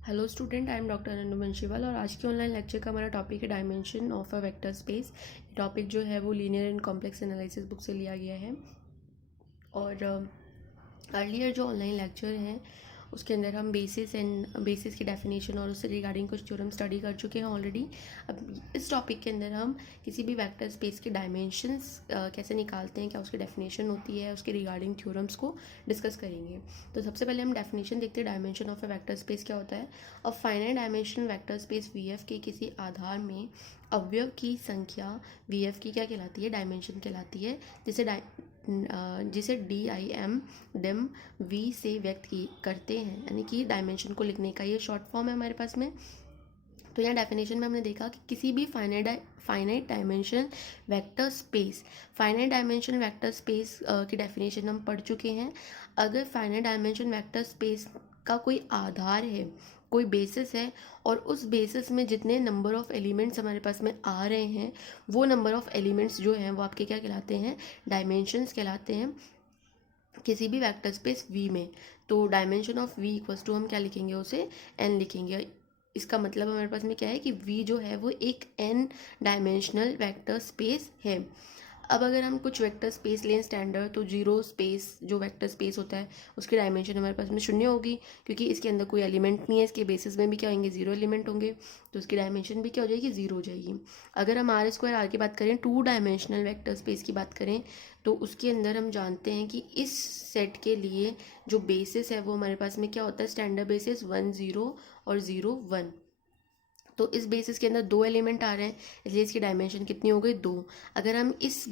Hello student, I am doctor Anu Banshiwal और आज के ऑनलाइन लेक्चर का हमारा टॉपिक है dimension of a vector space. Topic जो है वो linear and complex analysis book से लिया गया है। और अर्लियर जो ऑनलाइन लेक्चर हैं उसके अंदर हम बेसिस की डेफिनेशन और उससे रिगार्डिंग कुछ थ्योरम स्टडी कर चुके हैं ऑलरेडी। अब इस टॉपिक के अंदर हम किसी भी वेक्टर स्पेस के डायमेंशंस कैसे निकालते हैं, क्या उसकी डेफिनेशन होती है, उसके रिगार्डिंग थ्योरम्स को डिस्कस करेंगे। तो सबसे पहले हम डेफिनेशन देखते हैं dimension of a vector space क्या होता है। A finite dimension vector space V F के किसी आधार में अवयव की संख्या वी एफ की क्या कहलाती है, डायमेंशन कहलाती है, जिसे D I M dim V से व्यक्त की करते हैं, यानी कि डायमेंशन को लिखने का ये शॉर्ट फॉर्म है हमारे पास में। तो यहाँ डेफिनेशन में हमने देखा कि किसी भी फाइनाइट डायमेंशन वेक्टर स्पेस की डेफिनेशन हम पढ़ चुके हैं। अगर फाइनाइट डायमेंशन वेक्टर स्पेस का कोई आधार है, कोई बेसिस है, और उस बेसिस में जितने नंबर ऑफ एलिमेंट्स हमारे पास में आ रहे हैं वो नंबर ऑफ एलिमेंट्स जो हैं वो आपके क्या कहलाते हैं, डायमेंशंस कहलाते हैं किसी भी वेक्टर स्पेस वी में। तो dimension of V equals to हम क्या लिखेंगे, उसे एन लिखेंगे। इसका मतलब हमारे पास में क्या है कि वी जो है वो एक एन डायमेंशनल वेक्टर स्पेस है। अब अगर हम कुछ वेक्टर स्पेस लें स्टैंडर्ड, तो जीरो स्पेस जो वेक्टर स्पेस होता है उसकी डायमेंशन हमारे पास में शून्य होगी, क्योंकि इसके अंदर कोई एलिमेंट नहीं है। इसके बेसिस में भी क्या होंगे, जीरो एलिमेंट होंगे, तो उसकी डायमेंशन भी क्या हो जाएगी, जीरो हो जाएगी। अगर हम आर स्क्वायर आर की बात करें, टू डायमेंशनल वेक्टर स्पेस की बात करें, तो उसके अंदर हम जानते हैं कि इस सेट के लिए जो बेसिस है वो हमारे पास में क्या होता है, स्टैंडर्ड बेसिस 1 0 और 0 1। तो इस बेसिस के अंदर दो एलिमेंट आ रहे हैं, इसलिए इसकी डायमेंशन कितनी हो गई, दो। अगर हम इस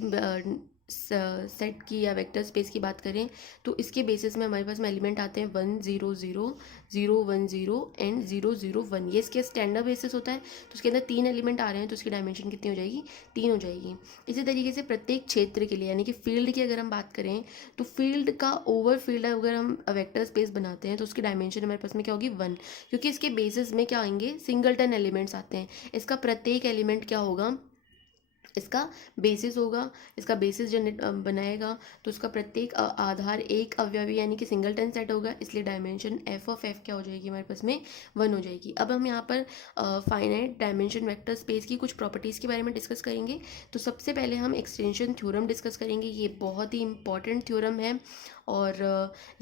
सेट की या वेक्टर स्पेस की बात करें, तो इसके बेसिस में हमारे पास में एलिमेंट आते हैं 1 0 0 0 1 0 एंड 0 0 1। ये इसके स्टैंडर्ड बेसिस होता है, तो उसके अंदर तीन एलिमेंट आ रहे हैं, तो उसकी डायमेंशन कितनी हो जाएगी, तीन हो जाएगी। इसी तरीके से प्रत्येक क्षेत्र के लिए, यानी कि फील्ड की अगर हम बात करें, तो फील्ड का ओवर फील्ड अगर हम वेक्टर स्पेस बनाते हैं तो उसकी डायमेंशन हमारे पास में क्या होगी, 1, क्योंकि इसके बेसिस में क्या आएंगे, सिंगलटन एलिमेंट्स आते हैं। इसका प्रत्येक एलिमेंट क्या होगा, इसका बेसिस होगा, इसका बेसिस जनरेट बनाएगा, तो उसका प्रत्येक आधार एक अवयवी यानी कि सिंगलटन सेट होगा, इसलिए डायमेंशन एफ ऑफ एफ क्या हो जाएगी, हमारे पास में 1 हो जाएगी। अब हम यहाँ पर फाइनाइट डायमेंशन वेक्टर स्पेस की कुछ प्रॉपर्टीज़ के बारे में डिस्कस करेंगे। तो सबसे पहले हम एक्सटेंशन थ्योरम डिस्कस करेंगे। ये बहुत ही इंपॉर्टेंट थ्योरम है और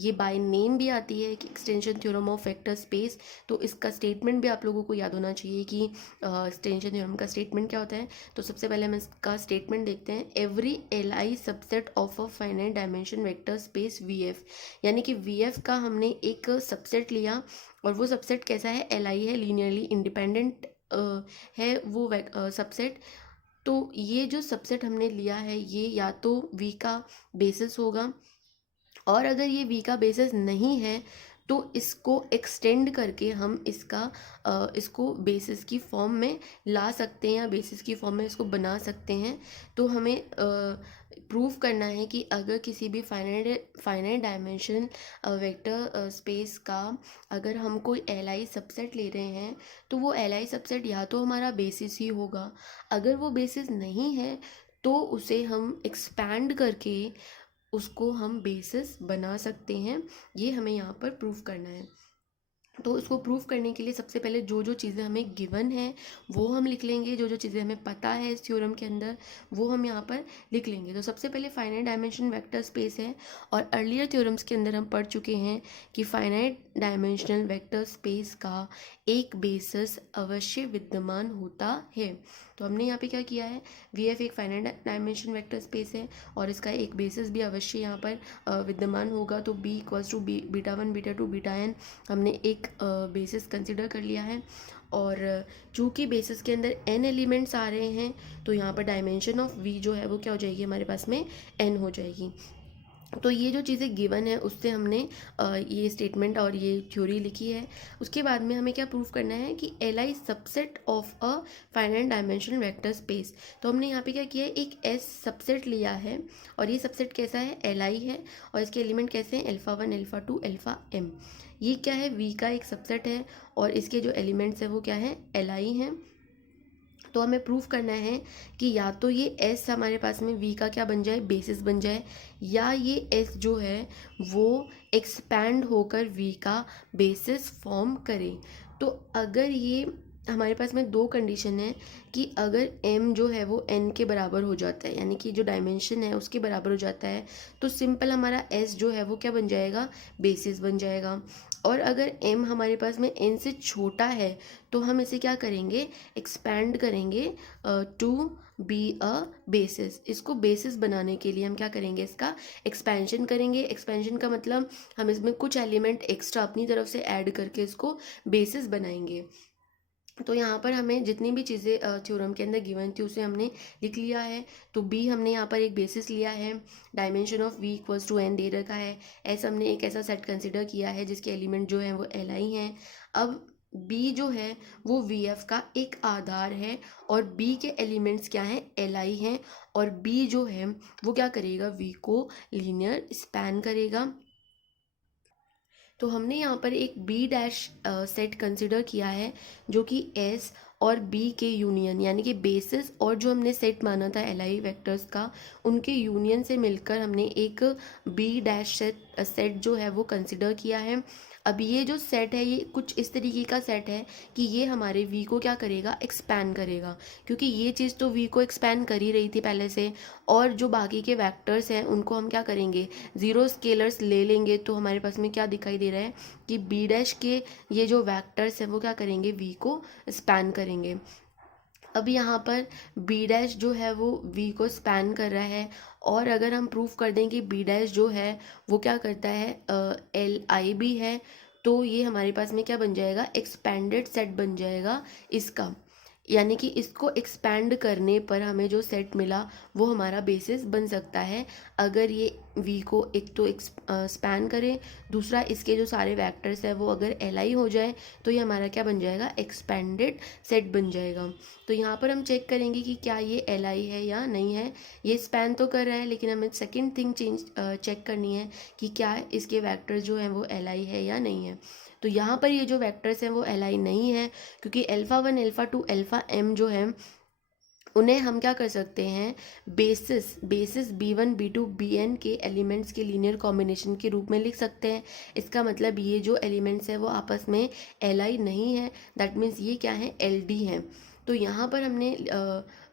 ये बाय नेम भी आती है कि extension theorem of vector space. तो इसका स्टेटमेंट भी आप लोगों को याद होना चाहिए कि एक्सटेंशन थ्योरम का स्टेटमेंट क्या होता है। तो सबसे पहले हम इसका स्टेटमेंट देखते हैं। Every L I subset of a finite dimension vector space V F, यानी कि वी एफ का हमने एक सबसेट लिया और वो सबसेट कैसा है, एल आई है, लीनियरली इंडिपेंडेंट है वो सबसेट। तो ये जो सबसेट हमने लिया है ये या तो वी का बेसिस होगा, और अगर ये वी का बेसिस नहीं है तो इसको एक्सटेंड करके हम इसको बेसिस की फॉर्म में ला सकते हैं या बेसिस की फॉर्म में इसको बना सकते हैं। तो हमें प्रूव करना है कि अगर किसी भी फाइनाइट डायमेंशन वेक्टर स्पेस का अगर हम कोई एल आई सबसेट ले रहे हैं तो वो एल आई सबसेट या तो हमारा बेसिस ही होगा, अगर वो बेसिस नहीं है तो उसे हम एक्सपैंड करके उसको हम बेसिस बना सकते हैं। ये हमें यहाँ पर प्रूफ करना है। तो इसको प्रूफ करने के लिए सबसे पहले जो जो चीज़ें हमें गिवन है वो हम लिख लेंगे, जो जो चीज़ें हमें पता है इस थ्योरम के अंदर वो हम यहाँ पर लिख लेंगे। तो सबसे पहले फाइनाइट डायमेंशन वेक्टर स्पेस है, और अर्लियर थ्योरम्स के अंदर हम पढ़ चुके हैं कि फाइनाइट डायमेंशनल वेक्टर स्पेस का एक बेसिस अवश्य विद्यमान होता है। तो हमने यहाँ पे क्या किया है, वी एफ एक फाइनाइट डायमेंशन वेक्टर स्पेस है और इसका एक बेसिस भी अवश्य यहाँ पर विद्यमान होगा। तो B equals to beta 1 beta 2 beta N हमने एक बेसिस कंसिडर कर लिया है। और चूँकि बेसिस के अंदर n एलिमेंट्स आ रहे हैं तो यहाँ पर डायमेंशन ऑफ v जो है वो क्या हो जाएगी, हमारे पास में n हो जाएगी। तो ये जो चीज़ें गिवन है उससे हमने ये स्टेटमेंट और ये थ्योरी लिखी है। उसके बाद में हमें क्या प्रूफ करना है कि L I subset of a finite dimensional vector space. तो हमने यहाँ पे क्या किया है, एक एस सबसेट लिया है और ये सबसेट कैसा है, एल आई है, और इसके एलिमेंट कैसे हैं, अल्फ़ा 1 अल्फ़ा 2 अल्फ़ा m। ये क्या है, वी का एक सबसेट है और इसके जो एलिमेंट्स हैं वो क्या है, एल आई हैं। तो हमें प्रूफ करना है कि या तो ये एस हमारे पास में वी का क्या बन जाए, बेसिस बन जाए, या ये एस जो है वो एक्सपैंड होकर वी का बेसिस फॉर्म करे। तो अगर ये हमारे पास में दो कंडीशन है कि अगर m जो है वो n के बराबर हो जाता है, यानी कि जो डायमेंशन है उसके बराबर हो जाता है, तो सिंपल हमारा s जो है वो क्या बन जाएगा, बेसिस बन जाएगा। और अगर m हमारे पास में n से छोटा है तो हम इसे क्या करेंगे, एक्सपैंड करेंगे टू बी अ बेसिस। इसको बेसिस बनाने के लिए हम क्या करेंगे, इसका एक्सपेंशन करेंगे। एक्सपेंशन का मतलब हम इसमें कुछ एलिमेंट एक्स्ट्रा अपनी तरफ से ऐड करके इसको बेसिस बनाएंगे। तो यहाँ पर हमें जितनी भी चीज़ें थ्योरम के अंदर गिवन थी उसे हमने लिख लिया है। तो बी हमने यहाँ पर एक बेसिस लिया है, dimension of V equals to N दे रखा है। एस हमने एक ऐसा सेट कंसिडर किया है जिसके एलिमेंट जो हैं वो एल आई हैं। अब बी जो है वो वी एफ का एक आधार है और बी के एलिमेंट्स क्या हैं, एल आई हैं। और बी जो है वो क्या करेगा, वी को लीनियर स्पैन करेगा। तो हमने यहाँ पर एक बी डैश सेट कंसिडर किया है जो कि एस और बी के यूनियन, यानी कि बेसिस और जो हमने सेट माना था एल आई वैक्टर्स का, उनके यूनियन से मिलकर हमने एक बी डैश सेट जो है वो कंसिडर किया है। अब ये जो सेट है ये कुछ इस तरीके का सेट है कि ये हमारे वी को क्या करेगा, एक्सपैंड करेगा, क्योंकि ये चीज़ तो वी को एक्सपैंड कर ही रही थी पहले से। और जो बाकी के वैक्टर्स हैं उनको हम क्या करेंगे, ज़ीरो स्केलर्स ले लेंगे। तो हमारे पास में क्या दिखाई दे रहा है कि बी डैश के ये जो वैक्टर्स हैं वो क्या करेंगे, वी को स्पैन करेंगे। अब यहाँ पर बी डैश जो है वो वी को स्पैन कर रहा है। और अगर हम प्रूफ कर दें कि बी डैश जो है वो क्या करता है, एल आई भी है, तो ये हमारे पास में क्या बन जाएगा, एक्सपेंडेड सेट बन जाएगा इसका। यानी कि इसको एक्सपैंड करने पर हमें जो सेट मिला वो हमारा बेसिस बन सकता है। अगर ये वी को एक तो स्पैन करें, दूसरा इसके जो सारे वेक्टर्स हैं वो अगर एल आई हो जाए, तो ये हमारा क्या बन जाएगा, एक्सपेंडेड सेट बन जाएगा। तो यहाँ पर हम चेक करेंगे कि क्या ये एल आई है या नहीं है। ये स्पैन तो कर रहा है, लेकिन हमें सेकेंड थिंग चेक करनी है कि क्या इसके वैक्टर्स जो हैं वो एल आई है या नहीं है। तो यहाँ पर ये जो वेक्टर्स हैं वो एल आई नहीं है, क्योंकि alpha one alpha two alpha M जो है उन्हें हम क्या कर सकते हैं, basis B one B two B N के एलिमेंट्स के लीनियर कॉम्बिनेशन के रूप में लिख सकते हैं। इसका मतलब ये जो एलिमेंट्स हैं वो आपस में एल आई नहीं है, दैट मीन्स ये क्या है, एल डी है। तो यहाँ पर हमने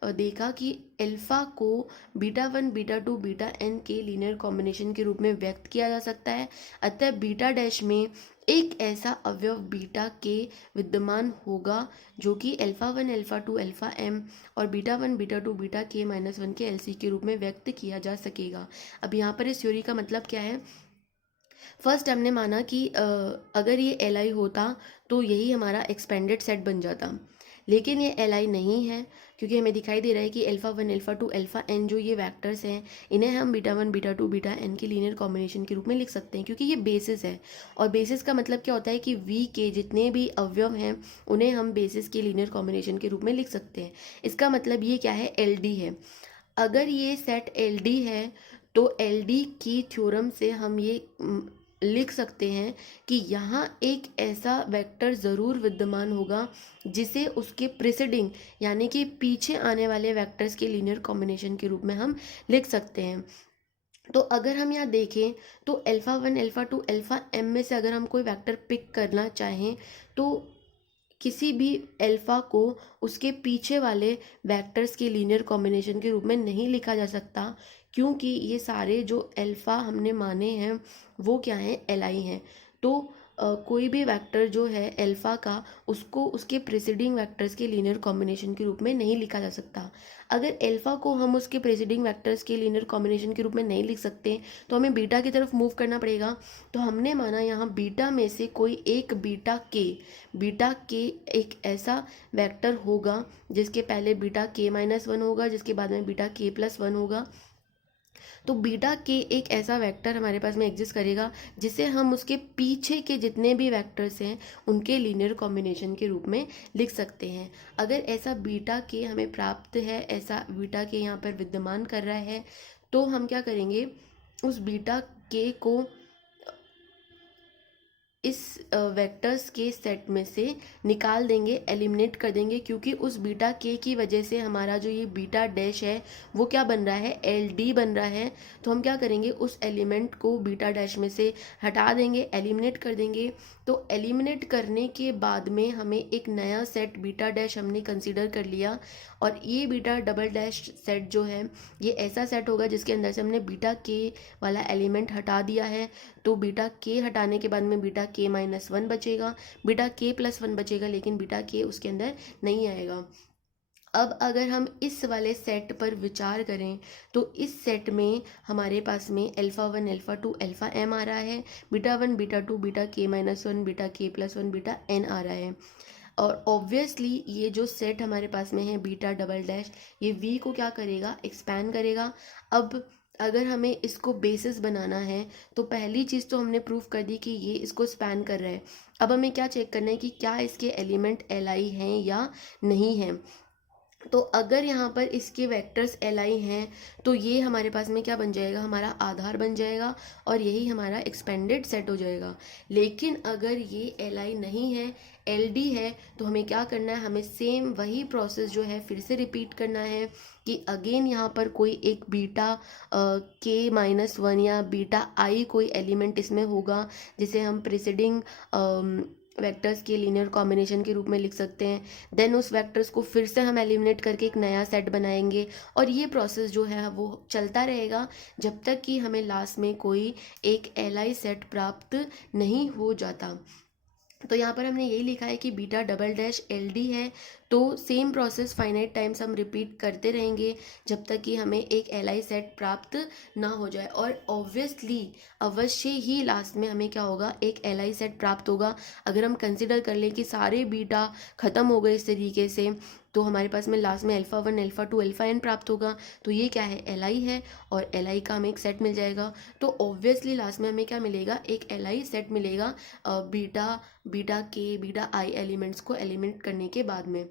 देखा कि अल्फ़ा को beta one beta two beta N के लीनियर कॉम्बिनेशन के रूप में व्यक्त किया जा सकता है। अतः बीटा डैश में एक ऐसा अवयव बीटा के विद्यमान होगा जो कि alpha one alpha two alpha M और beta one beta two beta K minus one के एलसी के रूप में व्यक्त किया जा सकेगा। अब यहाँ पर इस थ्योरी का मतलब क्या है, फर्स्ट हमने माना कि अगर ये एल आई होता तो यही हमारा एक्सपेंडेड सेट बन जाता, लेकिन ये एल आई नहीं है, क्योंकि हमें दिखाई दे रहा है कि alpha one alpha two alpha N जो ये वैक्टर्स हैं इन्हें हम beta one beta two beta N के लीनियर कॉम्बिनेशन के रूप में लिख सकते हैं, क्योंकि ये बेसिस है। और बेसिस का मतलब क्या होता है कि वी के जितने भी अवयव हैं उन्हें हम बेसिस के लीनियर कॉम्बिनेशन के रूप में लिख सकते हैं। इसका मतलब ये क्या है, एल डी है। अगर ये सेट एल डी है तो एल डी की थ्योरम से हम ये लिख सकते हैं कि यहाँ एक ऐसा वेक्टर ज़रूर विद्यमान होगा जिसे उसके प्रिसीडिंग यानी कि पीछे आने वाले वेक्टर्स के लीनियर कॉम्बिनेशन के रूप में हम लिख सकते हैं। तो अगर हम यहाँ देखें तो alpha one alpha two alpha M में से अगर हम कोई वेक्टर पिक करना चाहें तो किसी भी अल्फ़ा को उसके पीछे वाले वेक्टर्स के लीनियर कॉम्बिनेशन के रूप में नहीं लिखा जा सकता, क्योंकि ये सारे जो अल्फ़ा हमने माने हैं वो क्या हैं, एल आई हैं। तो कोई भी वेक्टर जो है अल्फ़ा का उसको उसके प्रेसिडिंग वेक्टर्स के लीनियर कॉम्बिनेशन के रूप में नहीं लिखा जा सकता। अगर अल्फ़ा को हम उसके प्रेसिडिंग वेक्टर्स के लीनियर कॉम्बिनेशन के रूप में नहीं लिख सकते तो हमें बीटा की तरफ मूव करना पड़ेगा। तो हमने माना यहाँ बीटा में से कोई एक बीटा के एक ऐसा वेक्टर होगा जिसके पहले बीटा के माइनस वन होगा, जिसके बाद में बीटा के प्लस वन होगा। तो बीटा के एक ऐसा वेक्टर हमारे पास में एग्जिस्ट करेगा जिसे हम उसके पीछे के जितने भी वेक्टर्स हैं उनके लीनियर कॉम्बिनेशन के रूप में लिख सकते हैं। अगर ऐसा बीटा के हमें प्राप्त है, ऐसा बीटा के यहाँ पर विद्यमान कर रहा है, तो हम क्या करेंगे, उस बीटा के को इस वेक्टर्स के सेट में से निकाल देंगे, एलिमिनेट कर देंगे, क्योंकि उस बीटा के की वजह से हमारा जो ये बीटा डैश है वो क्या बन रहा है, एल डी बन रहा है। तो हम क्या करेंगे, उस एलिमेंट को बीटा डैश में से हटा देंगे, एलिमिनेट कर देंगे। तो एलिमिनेट करने के बाद में हमें एक नया सेट बीटा डैश हमने कंसीडर कर लिया, और ये बीटा डबल डैश सेट जो है ये ऐसा सेट होगा जिसके अंदर से हमने बीटा के वाला एलिमेंट हटा दिया है। तो बीटा के हटाने के बाद में बीटा के माइनस वन बचेगा, बीटा के प्लस वन बचेगा, लेकिन बीटा के उसके अंदर नहीं आएगा। अब अगर हम इस वाले सेट पर विचार करें तो इस सेट में हमारे पास में alpha one alpha two alpha M आ रहा है, beta one beta two beta K minus one beta K plus one beta N आ रहा है। और ऑब्वियसली ये जो सेट हमारे पास में है बीटा डबल डैश, ये वी को क्या करेगा, एक्सपैंड करेगा। अब अगर हमें इसको बेसिस बनाना है तो पहली चीज़ तो हमने प्रूव कर दी कि ये इसको स्पैन कर रहा है। अब हमें क्या चेक करना है कि क्या इसके एलिमेंट एल आई हैं या नहीं हैं। तो अगर यहाँ पर इसके वेक्टर्स एल आई हैं तो ये हमारे पास में क्या बन जाएगा, हमारा आधार बन जाएगा, और यही हमारा एक्सपेंडेड सेट हो जाएगा। लेकिन अगर ये एल आई नहीं है, एल डी है, तो हमें क्या करना है, हमें सेम वही प्रोसेस जो है फिर से रिपीट करना है कि अगेन यहाँ पर कोई एक बीटा के माइनस वन या बीटा आई कोई एलिमेंट इसमें होगा, जिसे हम प्रिसीडिंग वेक्टर्स के लीनियर कॉम्बिनेशन के रूप में लिख सकते हैं। देन उस वेक्टर्स को फिर से हम एलिमिनेट करके एक नया सेट बनाएंगे, और ये प्रोसेस जो है वो चलता रहेगा जब तक कि हमें लास्ट में कोई एक एल आई सेट प्राप्त नहीं हो जाता। तो यहाँ पर हमने यही लिखा है कि beta double dash L D है, तो सेम प्रोसेस फाइनाइट टाइम्स हम रिपीट करते रहेंगे जब तक कि हमें एक एल आई सेट प्राप्त ना हो जाए। और ऑब्वियसली अवश्य ही लास्ट में हमें क्या होगा, एक एल आई सेट प्राप्त होगा। अगर हम कंसिडर कर लें कि सारे बीटा ख़त्म हो गए इस तरीके से, तो हमारे पास में लास्ट में alpha one alpha two alpha N प्राप्त होगा। तो ये क्या है, एल आई है, और एल आई का हमें एक सेट मिल जाएगा। तो ऑब्वियसली लास्ट में हमें क्या मिलेगा, एक एल आई सेट मिलेगा बीटा बीटा के बीटा आई एलिमेंट्स को एलिमिनेट करने के बाद में।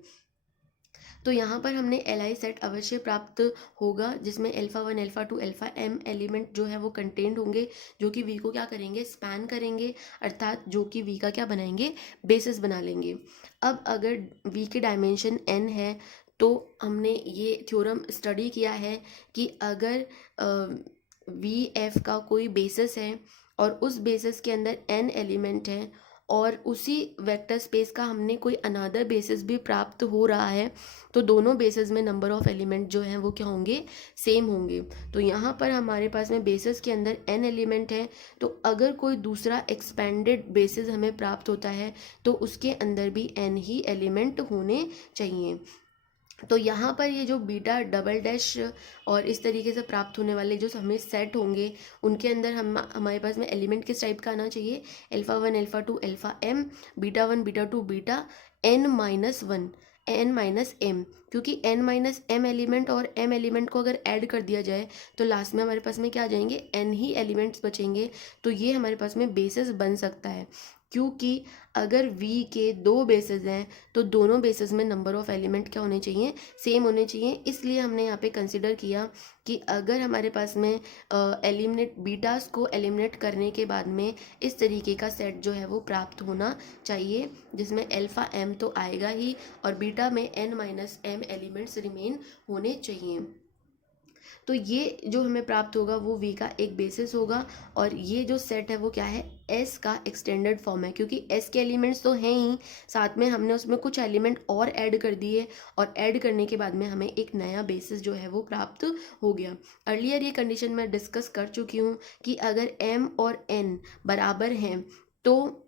तो यहाँ पर हमने एल आई सेट अवश्य प्राप्त होगा जिसमें alpha one alpha two alpha M element जो है वो कंटेंट होंगे, जो कि वी को क्या करेंगे, स्पैन करेंगे, अर्थात जो कि वी का क्या बनाएंगे, बेसिस बना लेंगे। अब अगर वी की डायमेंशन एन है तो हमने ये थ्योरम स्टडी किया है कि अगर वी एफ का कोई बेसिस है और उस बेसिस के अंदर एन एलिमेंट है, और उसी वेक्टर स्पेस का हमने कोई अनदर बेसिस भी प्राप्त हो रहा है, तो दोनों बेसिस में नंबर ऑफ एलिमेंट जो हैं वो क्या होंगे, सेम होंगे। तो यहाँ पर हमारे पास में बेसिस के अंदर एन एलिमेंट है, तो अगर कोई दूसरा एक्सपेंडेड बेसिस हमें प्राप्त होता है तो उसके अंदर भी एन ही एलिमेंट होने चाहिए। तो यहाँ पर ये जो बीटा डबल डैश और इस तरीके से प्राप्त होने वाले जो हमें सेट होंगे, उनके अंदर हमारे पास में एलिमेंट किस टाइप का आना चाहिए, alpha one alpha two alpha M, beta one beta two beta N minus one N minus M, क्योंकि एन माइनस एम एलिमेंट और एम एलिमेंट को अगर ऐड कर दिया जाए तो लास्ट में हमारे पास में क्या आ जाएंगे, एन ही एलिमेंट्स बचेंगे। तो ये हमारे पास में बेसिस बन सकता है, क्योंकि अगर v के दो बेसिस हैं तो दोनों बेसिस में नंबर ऑफ एलिमेंट क्या होने चाहिए, सेम होने चाहिए। इसलिए हमने यहाँ पे कंसिडर किया कि अगर हमारे पास में एलिमिनेट बीटास को एलिमिनेट करने के बाद में इस तरीके का सेट जो है वो प्राप्त होना चाहिए, जिसमें अल्फ़ा एम तो आएगा ही और बीटा में N minus M elements remain होने चाहिए। तो ये जो हमें प्राप्त होगा वो वी का एक बेसिस होगा, और ये जो सेट है वो क्या है, एस का एक्सटेंडेड फॉर्म है, क्योंकि एस के एलिमेंट्स तो हैं ही, साथ में हमने उसमें कुछ एलिमेंट और ऐड कर दिए, और ऐड करने के बाद में हमें एक नया बेसिस जो है वो प्राप्त हो गया। अर्लियर ये कंडीशन मैं डिस्कस कर चुकी हूँ कि अगर एम और एन बराबर हैं तो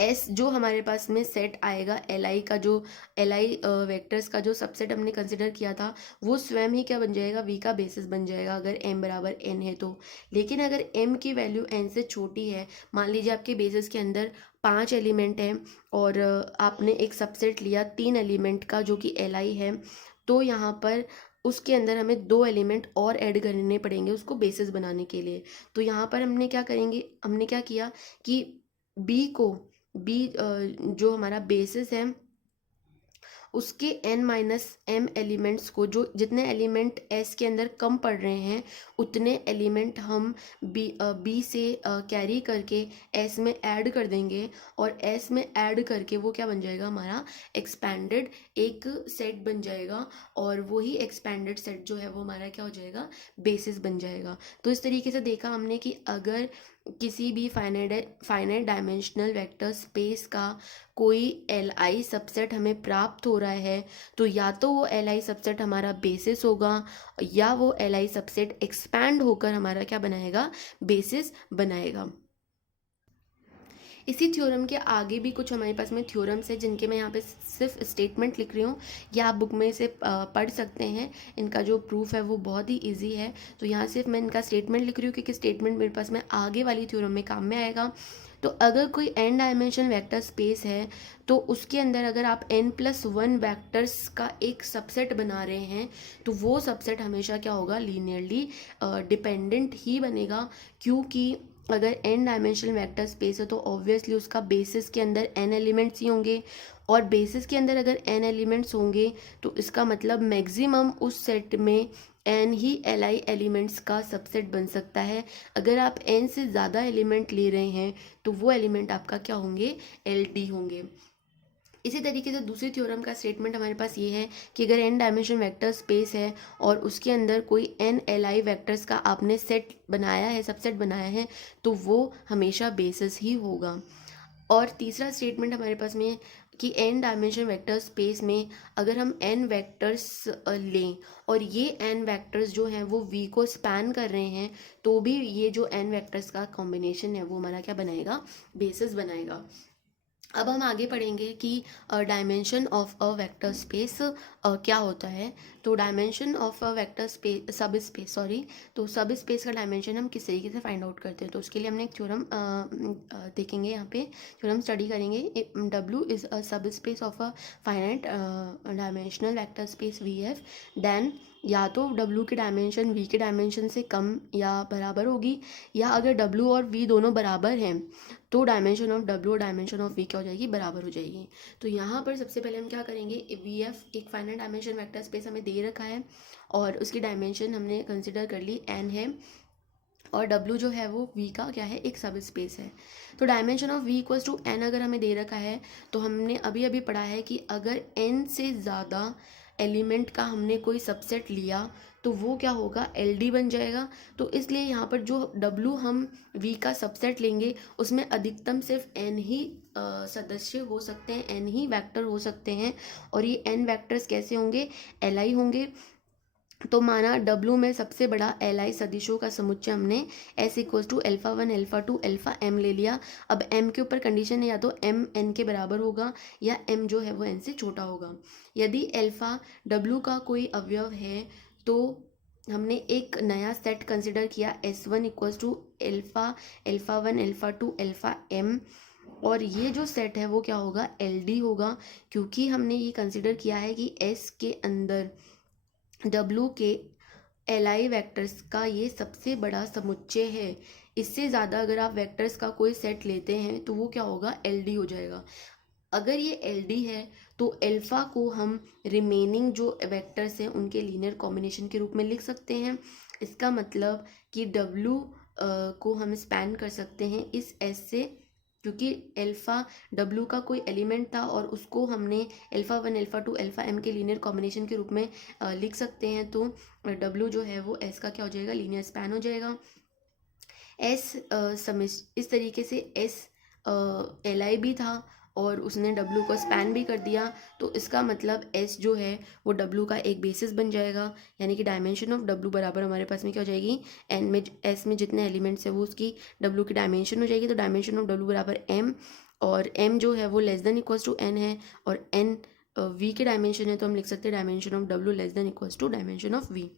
एस जो हमारे पास में सेट आएगा एल आई का, जो एल आई वेक्टर्स का जो सबसेट हमने कंसिडर किया था, वो स्वयं ही क्या बन जाएगा, वी का बेसिस बन जाएगा अगर एम बराबर एन है तो। लेकिन अगर एम की वैल्यू एन से छोटी है, मान लीजिए आपके बेसिस के अंदर 5 एलिमेंट हैं और आपने एक सबसेट लिया 3 एलिमेंट का जो कि एल आई है, तो यहाँ पर उसके अंदर हमें 2 एलिमेंट और ऐड करने पड़ेंगे उसको बेसिस बनाने के लिए। तो यहाँ पर हमने क्या करेंगे, हमने क्या किया कि बी को बी जो हमारा बेसिस है उसके n-m एलिमेंट्स को, जो जितने एलिमेंट S के अंदर कम पड़ रहे हैं उतने एलिमेंट हम B से कैरी करके S में ऐड कर देंगे, और S में ऐड करके वो क्या बन जाएगा, हमारा एक्सपैंडेड एक सेट बन जाएगा, और वही एक्सपैंडेड सेट जो है वो हमारा क्या हो जाएगा, बेसिस बन जाएगा। तो इस तरीके से देखा हमने कि अगर किसी भी फाइनाइट डायमेंशनल वेक्टर स्पेस का कोई Li सबसेट हमें प्राप्त हो रहा है, तो या तो वो Li सबसेट हमारा बेसिस होगा, या वो Li सबसेट एक्सपैंड होकर हमारा क्या बनाएगा, बेसिस बनाएगा। इसी थ्योरम के आगे भी कुछ हमारे पास में थ्योरम्स है जिनके मैं यहाँ पे सिर्फ स्टेटमेंट लिख रही हूँ, या आप बुक में से पढ़ सकते हैं। इनका जो प्रूफ है वो बहुत ही इजी है, तो यहाँ सिर्फ मैं इनका स्टेटमेंट लिख रही हूँ क्योंकि स्टेटमेंट मेरे पास में आगे वाली थ्योरम में काम में आएगा। तो अगर कोई n डायमेंशन वेक्टर स्पेस है तो उसके अंदर अगर आप n+1 वेक्टर्स का एक सबसेट बना रहे हैं तो वो सबसेट हमेशा क्या होगा, लीनियरली डिपेंडेंट ही बनेगा, क्योंकि अगर n डायमेंशनल वेक्टर स्पेस है तो ऑब्वियसली उसका बेसिस के अंदर n एलिमेंट्स ही होंगे, और बेसिस के अंदर अगर n एलिमेंट्स होंगे तो इसका मतलब मैक्सिमम उस सेट में n ही Li एलिमेंट्स का सबसेट बन सकता है। अगर आप n से ज़्यादा एलिमेंट ले रहे हैं तो वो एलिमेंट आपका क्या होंगे, LD होंगे। इसी तरीके से दूसरी थ्योरम का स्टेटमेंट हमारे पास ये है कि अगर n डायमेंशन वेक्टर स्पेस है और उसके अंदर कोई n Li वेक्टर्स का आपने सेट बनाया है, सबसेट बनाया है, तो वो हमेशा बेसिस ही होगा। और तीसरा स्टेटमेंट हमारे पास में कि n डायमेंशन वेक्टर स्पेस में अगर हम n वेक्टर्स लें और ये n वेक्टर्स जो हैं वो v को स्पैन कर रहे हैं, तो भी ये जो n वेक्टर्स का कॉम्बिनेशन है वो हमारा क्या बनाएगा, बेसिस बनाएगा। अब हम आगे पढ़ेंगे कि dimension of a vector space क्या होता है। तो dimension of a vector space, सब स्पेस सॉरी, तो सब स्पेस का डायमेंशन हम किस तरीके से फाइंड आउट करते हैं, तो उसके लिए हमने एक थ्योरम देखेंगे, यहाँ पे थ्योरम स्टडी करेंगे। W is a subspace of a finite dimensional vector space VF, then या तो W की डायमेंशन V के डायमेंशन से कम या बराबर होगी, या अगर W और V दोनों बराबर हैं तो डायमेंशन ऑफ W और डायमेंशन ऑफ V क्या हो जाएगी, बराबर हो जाएगी। तो यहाँ पर सबसे पहले हम क्या करेंगे, VF एक फाइनाइट डायमेंशन वेक्टर स्पेस हमें दे रखा है और उसकी डायमेंशन हमने कंसिडर कर ली n है, और W जो है वो V का क्या है, एक सब स्पेस है। तो dimension of V equals to n अगर हमें दे रखा है तो हमने अभी अभी पढ़ा है कि अगर n से ज़्यादा एलिमेंट का हमने कोई सबसेट लिया तो वो क्या होगा, LD बन जाएगा। तो इसलिए यहाँ पर जो W हम V का सबसेट लेंगे उसमें अधिकतम सिर्फ n ही सदस्य हो सकते हैं, n ही वेक्टर हो सकते हैं, और ये n वेक्टर्स कैसे होंगे, Li होंगे। तो माना W में सबसे बड़ा Li सदिशों का समुच्चय हमने S इक्वल्स टू α1 α2 αm ले लिया। अब m के ऊपर कंडीशन है या तो m n के बराबर होगा या m जो है वो n से छोटा होगा। यदि अल्फा W का कोई अवयव है तो हमने एक नया सेट कंसिडर किया S1 इक्वल्स टू α1 α2 αm, और ये जो सेट है वो क्या होगा, LD होगा, क्योंकि हमने ये कंसिडर किया है कि S के अंदर W के Li वेक्टर्स का ये सबसे बड़ा समुच्चय है। इससे ज़्यादा अगर आप वेक्टर्स का कोई सेट लेते हैं तो वो क्या होगा, LD हो जाएगा। अगर ये LD है तो अल्फ़ा को हम रिमेनिंग जो वेक्टर्स हैं उनके लीनियर कॉम्बिनेशन के रूप में लिख सकते हैं। इसका मतलब कि W को हम स्पैन कर सकते हैं इस S से, क्योंकि अल्फ़ा W का कोई एलिमेंट था और उसको हमने α1 α2 αm के लीनियर कॉम्बिनेशन के रूप में लिख सकते हैं। तो W जो है वो S का क्या हो जाएगा, लीनियर स्पैन हो जाएगा। इस तरीके से S Li भी था और उसने W को स्पैन भी कर दिया, तो इसका मतलब S जो है वो W का एक बेसिस बन जाएगा, यानी कि डायमेंशन ऑफ W बराबर हमारे पास में क्या हो जाएगी, n में S में जितने एलिमेंट्स है वो उसकी W की डायमेंशन हो जाएगी। तो डायमेंशन ऑफ W बराबर m, और m जो है वो less than equals to n है, और n V की डायमेंशन है, तो हम लिख सकते हैं dimension of W less than equals to dimension of V।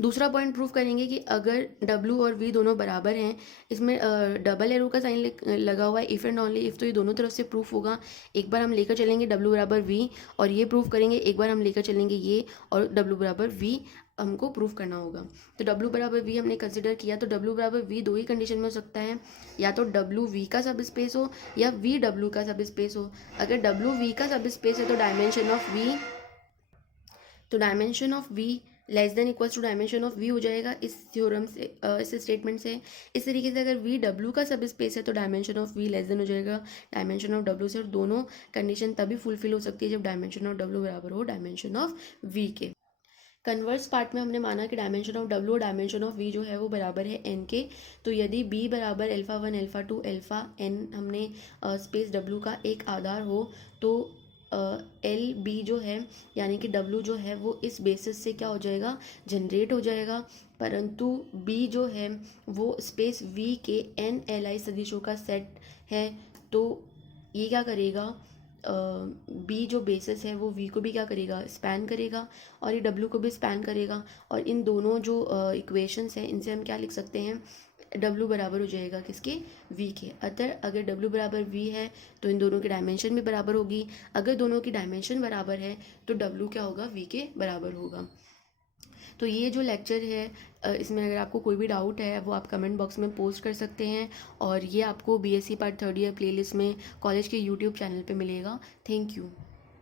दूसरा पॉइंट प्रूव करेंगे कि अगर W और V दोनों बराबर हैं, इसमें डबल एरो का साइन लगा हुआ है, इफ़ एंड ओनली इफ़, तो ये दोनों तरफ से प्रूफ होगा। एक बार हम लेकर चलेंगे W बराबर V और ये प्रूफ करेंगे, एक बार हम लेकर चलेंगे ये और W बराबर V हमको प्रूफ करना होगा। तो W बराबर V हमने कंसिडर किया, तो W बराबर V दो ही कंडीशन में हो सकता है, या तो W V का सब स्पेस हो या V W का सब स्पेस हो। अगर W V का सब स्पेस है तो dimension of V less than equals to dimension of V हो जाएगा इस थ्योरम से, इस स्टेटमेंट से। इस तरीके से अगर V W का सब स्पेस है तो dimension of V less then हो जाएगा डायमेंशन ऑफ W से, और दोनों कंडीशन तभी फुलफिल हो सकती है जब डायमेंशन ऑफ W बराबर हो डायमेंशन ऑफ V के। कन्वर्स पार्ट में हमने माना कि डायमेंशन ऑफ W और डायमेंशन ऑफ V जो है वो बराबर है n के। तो यदि B बराबर अल्फ़ा 1 अल्फ़ा 2 अल्फ़ा n हमने स्पेस W का एक आधार हो, तो एल बी जो है यानी कि W जो है वो इस बेसिस से क्या हो जाएगा, जनरेट हो जाएगा। परंतु B जो है वो स्पेस V के n Li सदिशों का सेट है, तो ये क्या करेगा, बी जो बेसिस है वो वी को भी क्या करेगा, स्पैन करेगा, और ये डब्ल्यू को भी स्पैन करेगा। और इन दोनों जो इक्वेशंस हैं इनसे हम क्या लिख सकते हैं, डब्ल्यू बराबर हो जाएगा किसके, वी के। अतः अगर डब्ल्यू बराबर वी है तो इन दोनों की डायमेंशन भी बराबर होगी। अगर दोनों की डायमेंशन बराबर है तो डब्ल्यू क्या होगा, वी के बराबर होगा। तो ये जो लेक्चर है इसमें अगर आपको कोई भी डाउट है वो आप कमेंट बॉक्स में पोस्ट कर सकते हैं, और ये आपको BSc part 3rd year playlist में कॉलेज के यूट्यूब चैनल पे मिलेगा। Thank you.